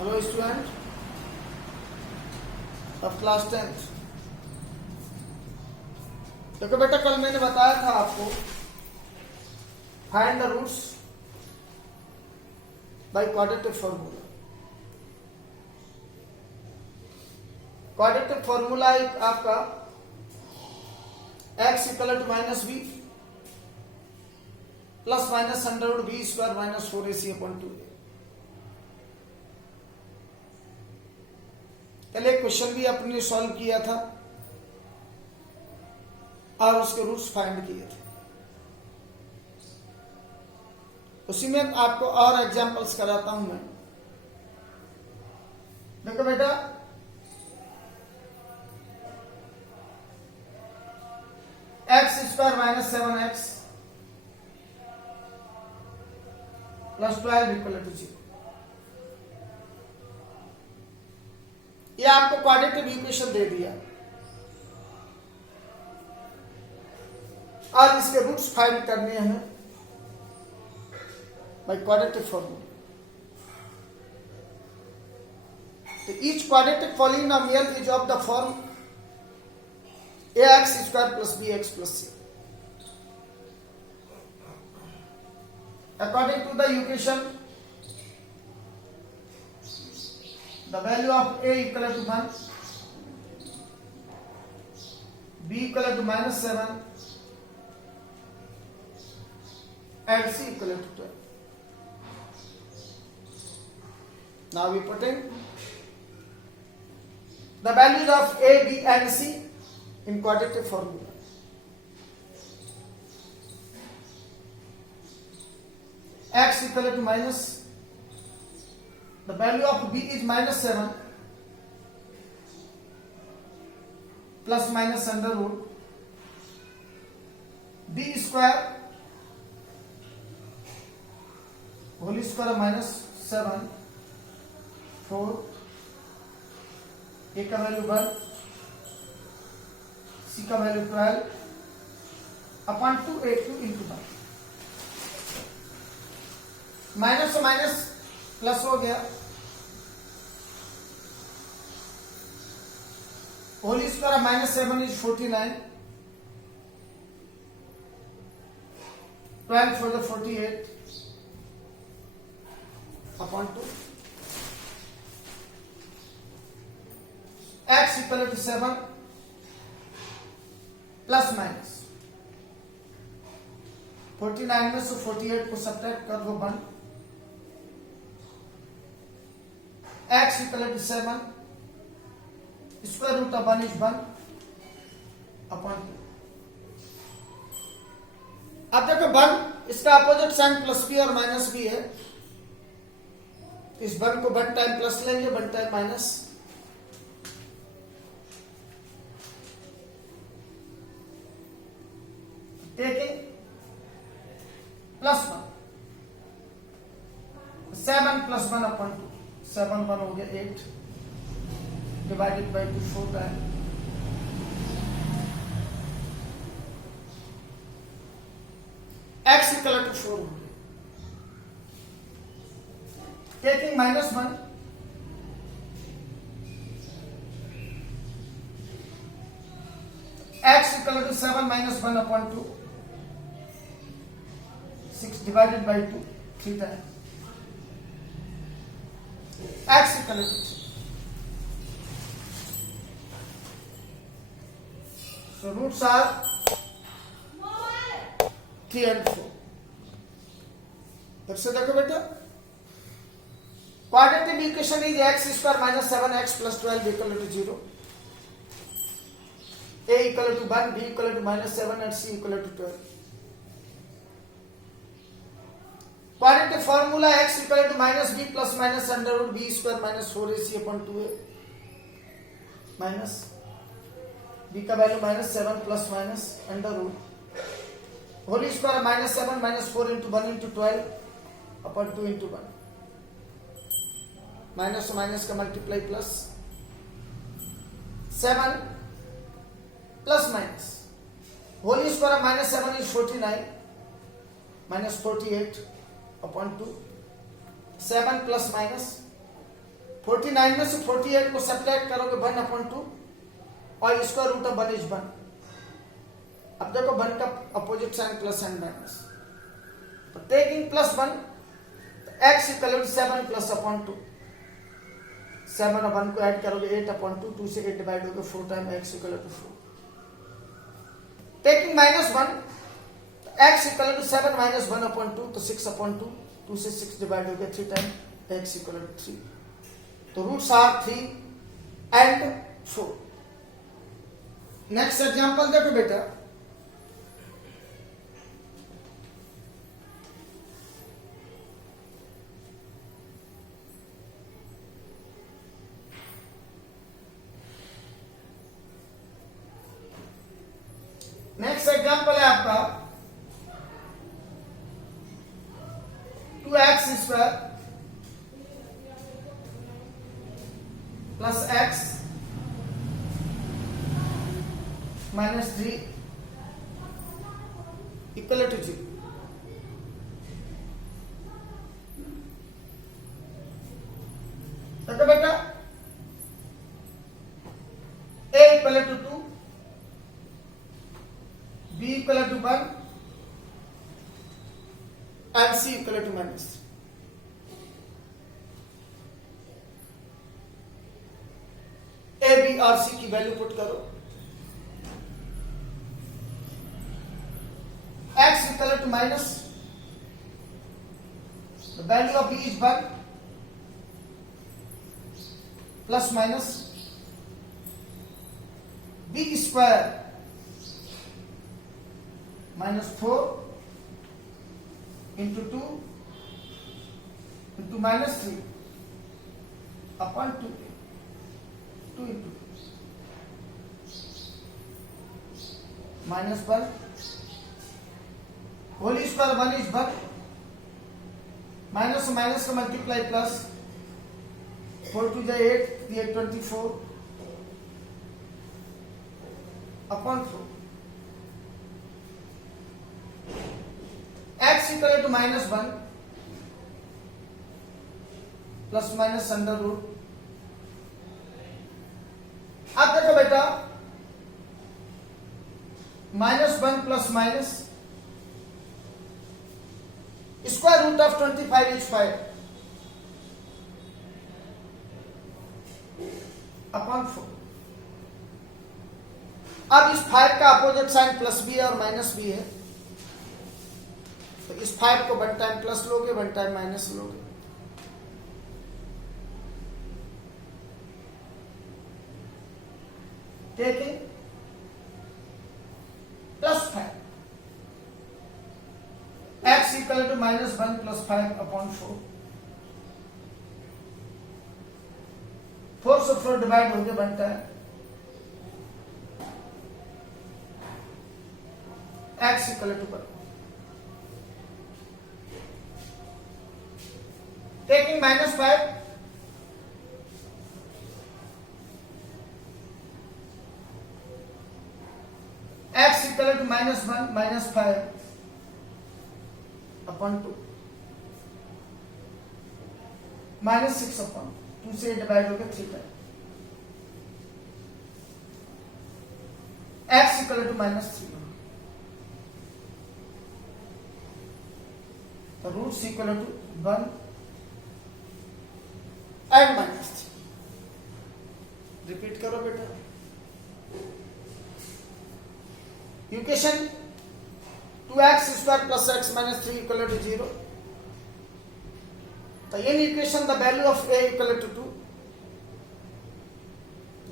Hello student of class 10th। देखो बेटा, कल मैंने बताया था आपको find the roots by quadratic formula. Quadratic formula एक आपका x equal to minus B plus minus under root B square minus 4ac upon 2a। कल एक क्वेश्चन भी अपने सॉल्व किया था और उसके रूट्स फाइंड किए थे। उसी में आपको और एग्जांपल्स कराता हूं मैं। देखो बेटा, X square minus 7x plus 12 equal to 0। ये आपको क्वाड्रेटिक इक्वेशन दे दिया और इसके रूट्स फाइंड करने हैं बाय क्वाड्रेटिक फॉर्मूला। तो each quadratic polynomial is of the form ax square plus bx plus c। According to the equation, the value of a equal to 1, b equal to minus 7, and c equal to 12. Now we put in the values of a, b, and c in quadratic formula. X equal to minus, the value of b is minus 7 plus minus under root b square whole square minus 7 4 a का value 1 c का value 12 upon 2a2 into 1। Minus से minus plus हो गया, whole square minus 7 is 49, 12 for the 48 upon 2, x equal to 7 plus minus 49 में से 48 को सब्ट्रैक्ट कर दो 1, x equal to 7 square root of 1 is 1 upon 2। अब देखो 1 इसका अपोजिट साइन प्लस बी और माइनस बी है। इस 1 को 1 टाइम प्लस लेंगे, 1 time minus. Taking plus 1, 7 plus 1 upon 2, 7 1 हो गया 8 divided by 2 4 time. x equal to 4 हो गया। Taking minus 1, x equal to 7 minus 1 upon 2, 6 divided by 2 3 time. x equal to 3। So roots are 3 and 4। फिर से देखो बेटा, quadratic equation is x square minus 7x plus 12 equal to 0, a equal to 1, b equal to minus 7 and c equal to 12। Quadratic formula x equal to minus b plus minus under root b square minus 4ac upon 2a minus b का value minus 7 plus minus under root whole square minus 7 minus 4 into 1 into 12 upon 2 इंटू 1। Minus से minus का multiply plus 7 plus minus whole square minus 7 is 49 minus 48 upon 2, 7 plus minus 49 में से 48 को सब्ट्रैक्ट करोगे 1/2 और square root of 1 is 1। अब देखो 1 का opposite sign plus and minus, तो taking plus 1 x equal to 7 plus upon 2। 7 और 1 को ऐड करोगे 8/2, 2 से 8 डिवाइड होगा 4 time x equal to 4। Taking -1 x equal to 7 minus 1/2, तो 6/2, 2 से 6 डिवाइड हो गया 3 टाइम x इक्वल टू 3। तो roots are 3 and 4। Next example देखो बेटा, नेक्स्ट एग्जांपल है आपका 2x² plus x minus 3 equal to 0। तो बेटा a equal to 2, b equal to 1 and c equal to -3। a b और c की वैल्यू पुट करो। x equal to minus, the value of b is 1 plus minus b square minus 4 into 2 into minus 3 upon 2 into 2 minus 1 whole square 1 is 1 minus minus का multiply plus 4 to the 8 the 24 upon 4 x equal to -1 plus minus under root। अब देखो बेटा -1 plus minus square root of 25 is 5 upon 4। अब इस 5 का opposite sign plus B है और minus B है, तो इस 5 को 1 टाइम प्लस लोगे 1 टाइम माइनस लोगे। Taking plus 5 x equal to -1 plus 5 upon 4। 4 से 4 डिवाइड हो गया 1 time x equal to 1। Taking -5 x equal to -1 minus 5 upon 2 minus 6 upon 2 से डिवाइड हो गया 3 टाइम x इक्वल टू -3। तो root equal to 1 and -3। Repeat करो बेटा, equation 2x² plus x minus 3 equal to 0। तो in equation the value of a equal to 2,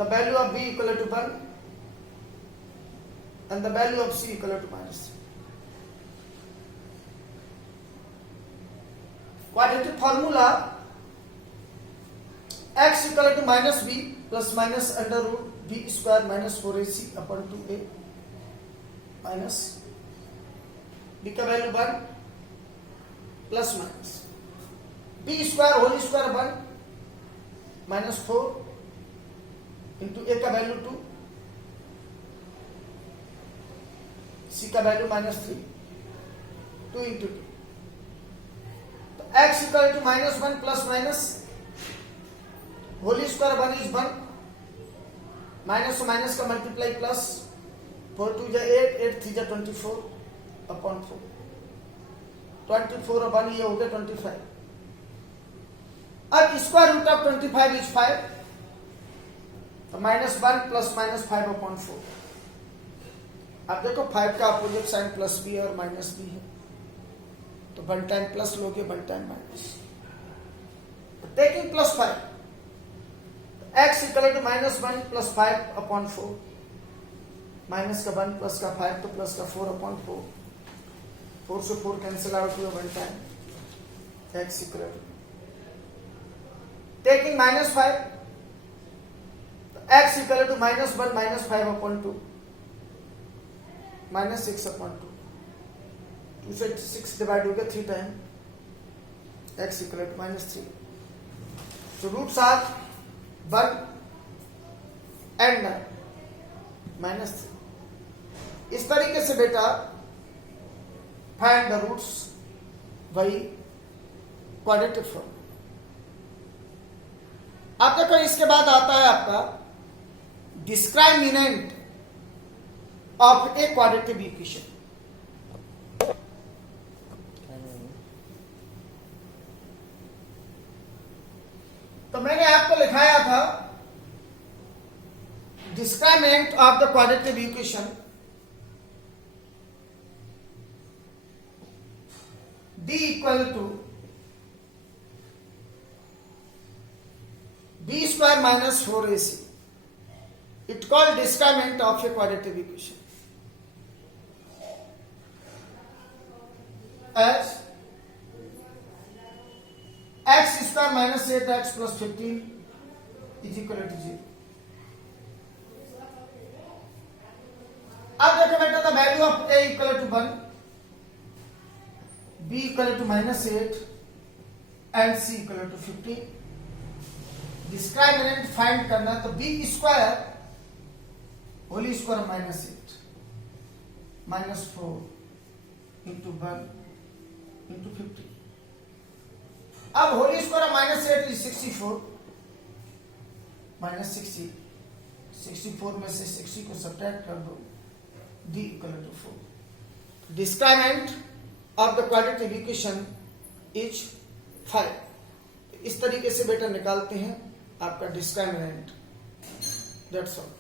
the value of b equal to 1 and the value of c equal to -3। Quadratic formula x equal to -b plus minus under root b square minus 4ac upon 2a minus b का value 1 plus minus b square whole square 1 minus 4 into a का value 2 c का value -3 2 into 2। तो x equal to -1 plus minus whole square 1 is 1, minus minus का multiply plus, 4 2 जा 8, 8 3 जा 24 अपॉन 4, 24 और 1 ये हो गया 25। अब स्क्वायर रूट ऑफ 25 इज 5, तो -1 प्लस -5 अपॉन 4। अब देखो 5 का अपोजिट साइन प्लस भी है और माइनस भी है, तो 1 टाइम प्लस लोगे 1 time minus. Taking plus 5, x equal to -1 plus 5 upon 4, minus का 1 प्लस का 5 तो प्लस का 4 अपॉन 4, 4 से 4 कैंसिल आउट हुआ 1 time x equal to taking -5, x equal to -1 minus 5 upon 2, -6 upon 2, 2 से 6 डिवाइड हो गया 3 टाइम x इक्वल टू -3। तो रूट्स आर 1 एंड -3। इस तरीके से बेटा find the roots by quadratic form. अब देखो इसके बाद आता है आपका discriminant of a quadratic equation. तो मैंने आपको लिखाया था discriminant of the quadratic equation d equal to b square minus 4ac। It called discriminant of a quadratic equation as x square minus 8x plus 15 is equal to 0. अब देखो बेटा, the value of a equal to 1, b equal to -8 and c equal to 15। Discriminant find करना, तो b square whole square -8 -4 into 1 into 50। अब whole square -8 इज 64 -60, 64 में से 60 को सब्ट्रैक्ट कर दो, d equal to 4। Discriminant of the quadratic equation is 5। इस तरीके से बेटा निकालते हैं आपका डिस्क्राइमिनेंट। That's all.